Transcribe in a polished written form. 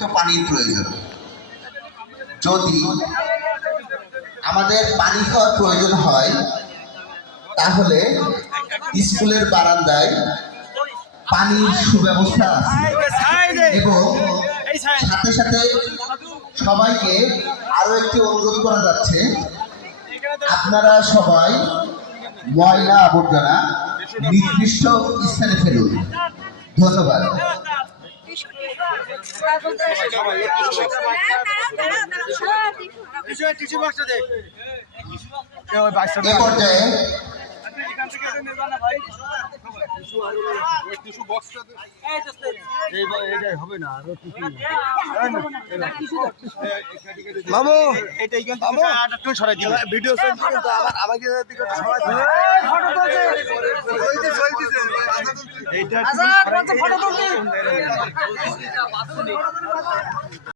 তো পানির প্রয়োজন। যদি আমাদের পানি খাওয়ার প্রয়োজন হয় তাহলে স্কুলের বারান্দায় পানির সুব্যবস্থা আছে এবং সাথে সাথে সবাইকে আরো একটি অনুরোধ করা যাচ্ছে, আপনারা সবাই ময়লা আবর্জনা নির্দিষ্ট স্থানে ফেলুন। ধন্যবাদ। এ পর্যায়ে মামু ভিডিও কিন্তু আমাকে এইটা